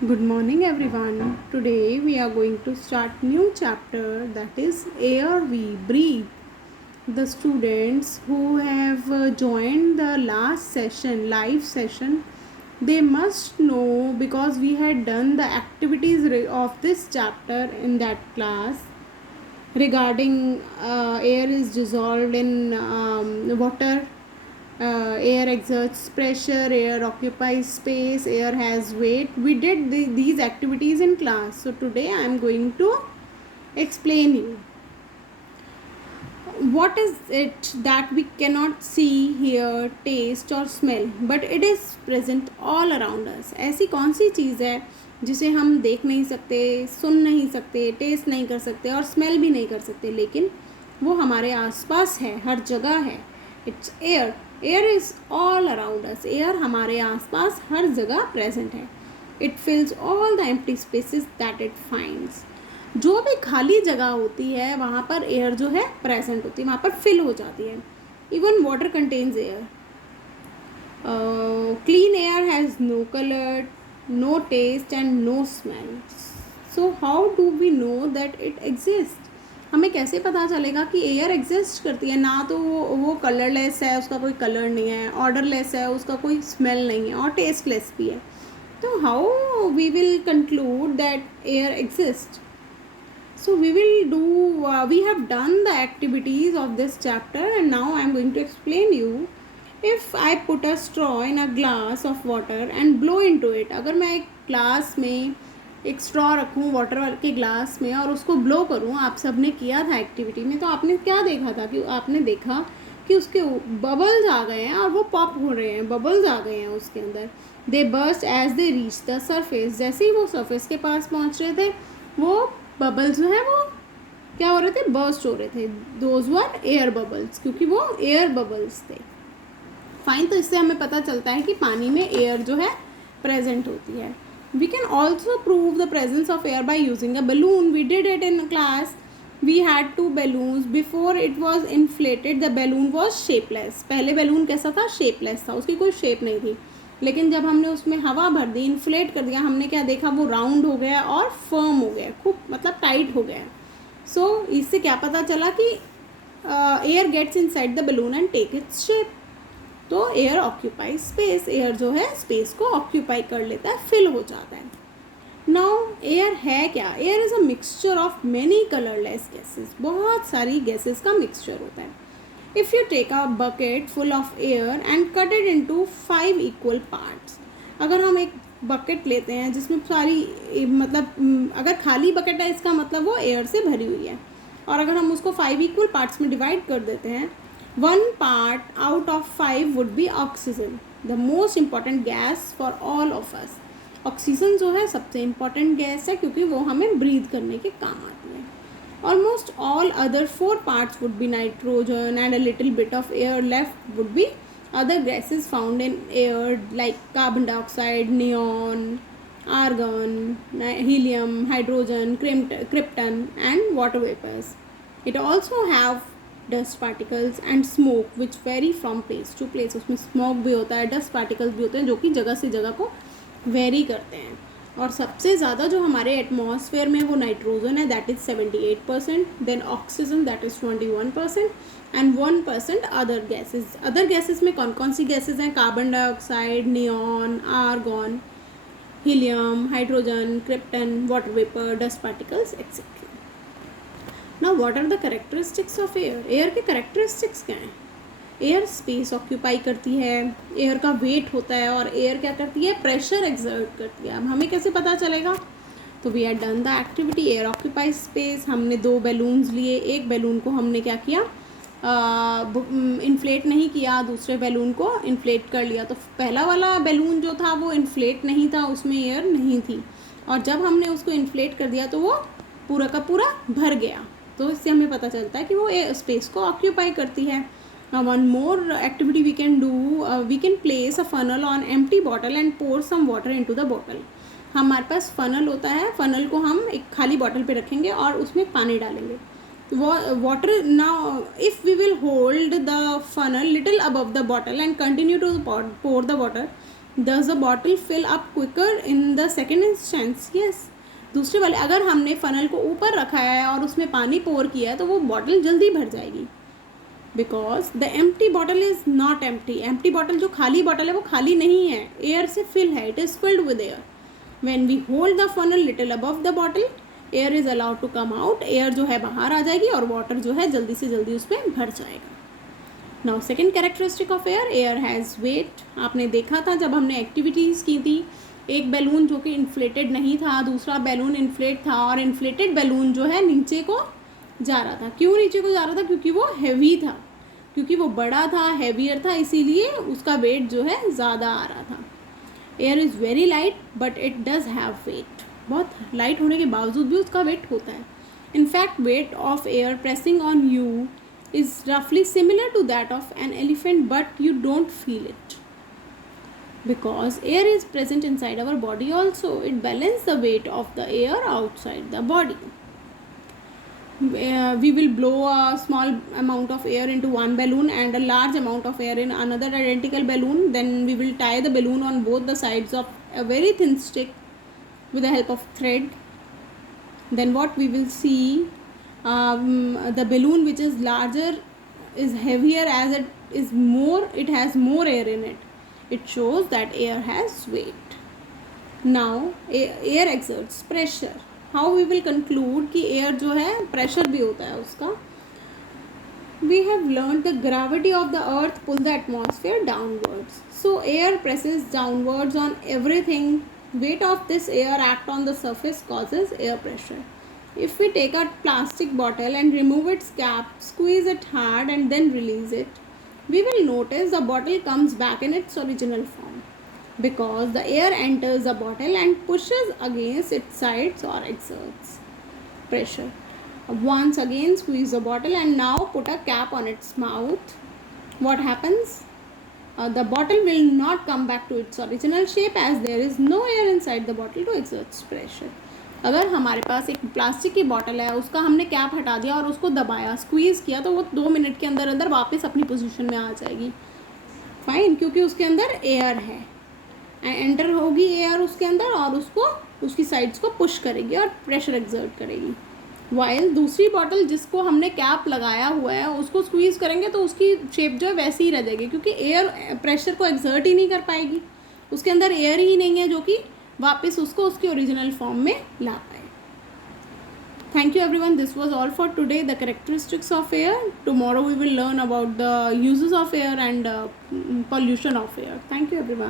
Good morning everyone. Today we are going to start new chapter, that is air we breathe. The students who have joined the last session, live session, they must know because we had done the activities of this chapter in that class regarding air is dissolved in water, air exerts pressure, air occupies space, air has weight. We did these activities in class. So today I am going to explain you what is it that we cannot see, hear, taste और smell but it is present all around us. ऐसी कौन सी चीज़ है जिसे हम देख नहीं सकते, सुन नहीं सकते, टेस्ट नहीं कर सकते और स्मेल भी नहीं कर सकते, लेकिन वो हमारे आसपास है, हर जगह है. It's air. Air is all around us. Air हमारे आसपास हर जगह प्रेजेंट है. It fills all the empty spaces that it finds. जो भी खाली जगह होती है वहाँ पर एयर जो है प्रेजेंट होती है, वहाँ पर फिल हो जाती है. Even water contains air. Clean air has no colour, no taste and no smell. So how do we know that it exist. हमें कैसे पता चलेगा कि एयर एग्जिस्ट करती है. ना तो वो कलरलेस है, उसका कोई कलर नहीं है, ऑर्डरलेस है, उसका कोई स्मेल नहीं है और टेस्टलेस भी है. तो how we will conclude that air exist. So we have done the activities of this chapter and now I am going to explain you. If I put a straw in a glass of water and blow into it, अगर मैं एक glass में एक straw रखूँ water के glass में और उसको ब्लो करूँ, आप सब ने किया था एक्टिविटी में, तो आपने क्या देखा था कि आपने देखा कि उसके बबल्स आ गए हैं और वो पॉप हो रहे हैं, बबल्स आ गए हैं उसके अंदर. They burst as they reach the surface. जैसे ही वो सरफेस के पास पहुँच रहे थे, वो बबल्स जो है वो क्या हो रहे थे, बर्स्ट हो रहे थे. दोज वर एयर बबल्स, क्योंकि वो एयर बबल्स थे. फाइन. तो इससे हमें पता चलता है कि पानी में एयर जो है प्रेजेंट होती है. We can also prove the presence of air by using a balloon. We did it in class. We had two balloons. Before it was inflated the balloon was shapeless. पहले balloon कैसा था, shapeless था, उसकी कोई shape नहीं थी. लेकिन जब हमने उसमें हवा भर दी, इन्फ्लेट कर दिया, हमने क्या देखा, वो राउंड हो गया और फर्म हो गया, खूब मतलब टाइट हो गया. सो इससे क्या पता चला कि air gets inside the balloon and take its shape. तो एयर ऑक्यूपाई स्पेस. एयर जो है स्पेस को ऑक्यूपाई कर लेता है, फिल हो जाता है. नाउ एयर है क्या. Air is a mixture of many colourless gases. बहुत सारी गैसेस का मिक्सचर होता है. If you take a bucket full of air and cut it into 5 equal parts. अगर हम एक बकेट लेते हैं जिसमें सारी मतलब अगर खाली बकेट है इसका मतलब वो एयर से भरी हुई है, और अगर हम उसको 5 इक्वल पार्ट्स में डिवाइड कर देते हैं, 1 part out of 5 would be oxygen, the most important gas for all of us. Oxygen जो है सबसे इम्पॉर्टेंट गैस है क्योंकि वो हमें ब्रीथ करने के काम आती है. Almost all other 4 parts would be nitrogen and a little bit of air left would be other gases found in air like carbon dioxide, neon, argon, helium, hydrogen, krypton and water vapors. It also have dust particles and smoke which vary from place to place. उसमें smoke भी होता है, dust particles भी होते हैं जो कि जगह से जगह को vary करते हैं. और सबसे ज़्यादा जो हमारे एटमॉस्फेयर में वो नाइट्रोजन है, that is 78%, then oxygen that is 21% and 1% other gases. Other gases में कौन कौन सी गैसेस हैं, carbon dioxide, neon, argon, helium, hydrogen, krypton, water vapour, dust particles etcetera. Now what are the characteristics of air. Air के characteristics क्या हैं. Air space occupy करती है, एयर का वेट होता है, और एयर क्या करती है, प्रेशर एक्सर्ट करती है. अब हमें कैसे पता चलेगा. तो we are done the activity air occupy space. हमने 2 बैलून्स लिए. एक बैलून को हमने क्या किया, इन्फ्लेट नहीं किया, दूसरे बैलून को इन्फ्लेट कर लिया. तो पहला वाला बैलून जो था वो इन्फ्लेट नहीं था, उसमें एयर नहीं थी, और जब हमने उसको इन्फ्लेट कर दिया तो वो पूरा का पूरा भर गया. तो इससे हमें पता चलता है कि वो एयर स्पेस को ऑक्यूपाई करती है. One more activity we can do, we can place a funnel on empty bottle and pour some water into the bottle. हमारे पास फनल होता है, फनल को हम एक खाली बॉटल पे रखेंगे और उसमें पानी डालेंगे. Water now if we will hold the funnel little above the bottle and continue to pour the water, Does the bottle fill up quicker in the second instance? Yes. दूसरे वाले अगर हमने फनल को ऊपर रखा है और उसमें पानी पोर किया है तो वो बॉटल जल्दी भर जाएगी, because the empty bottle is not empty. Empty bottle जो खाली बॉटल है वो खाली नहीं है, एयर से फिल है, it is filled with air. When we hold the funnel little above the bottle, air is allowed to come out. Air जो है बाहर आ जाएगी और वाटर जो है जल्दी से जल्दी उस पर भर जाएगा. Now second characteristic of air, air has wait. आपने देखा था जब हमने एक्टिविटीज़ की थी, एक बैलून जो कि इन्फ्लेटेड नहीं था, दूसरा बैलून इन्फ्लेट था, और इन्फ्लेटेड बैलून जो है नीचे को जा रहा था. क्यों नीचे को जा रहा था? क्योंकि वो हैवी था, क्योंकि वो बड़ा था, हैवियर था, इसीलिए उसका वेट जो है ज़्यादा आ रहा था. Air is very light but it does have weight. बहुत लाइट होने के बावजूद भी उसका वेट होता है. In fact weight of air pressing on you is roughly similar to that of an elephant, but you don't feel it because air is present inside our body also. It balances the weight of the air outside the body. We will blow a small amount of air into one balloon and a large amount of air in another identical balloon. Then we will tie the balloon on both the sides of a very thin stick with the help of thread. Then what we will see, the balloon which is larger is heavier as it has more air in it. It shows that air has weight. Now air exerts pressure. How we will conclude कि air जो है pressure भी होता है उसका. We have learned the gravity of the earth pull the atmosphere downwards. So air presses downwards on everything. Weight of this air act on the surface causes air pressure. If we take a plastic bottle and remove its cap, squeeze it hard and then release it, we will notice the bottle comes back in its original form because the air enters the bottle and pushes against its sides or exerts pressure. Once again squeeze the bottle and now put a cap on its mouth. What happens? The bottle will not come back to its original shape as there is no air inside the bottle to exert pressure. अगर हमारे पास एक plastic की bottle है, उसका हमने cap हटा दिया और उसको दबाया, स्क्वीज़ किया, तो वो 2 मिनट के अंदर अंदर वापस अपनी पोजीशन में आ जाएगी. फाइन, क्योंकि उसके अंदर एयर है, एंटर होगी एयर उसके अंदर और उसको उसकी साइड्स को पुश करेगी और प्रेशर एक्सर्ट करेगी. वाइल दूसरी बॉटल जिसको हमने कैप लगाया हुआ है उसको स्क्वीज़ करेंगे तो उसकी शेप जो है वैसी ही रह जाएगी, क्योंकि एयर प्रेशर को एक्सर्ट ही नहीं कर पाएगी, उसके अंदर एयर ही नहीं है जो कि वापस उसको उसकी ओरिजिनल फॉर्म में ला पाए. Thank you everyone. This was all for today, the characteristics of air. Tomorrow we will learn about the uses of air and pollution of air. Thank you everyone.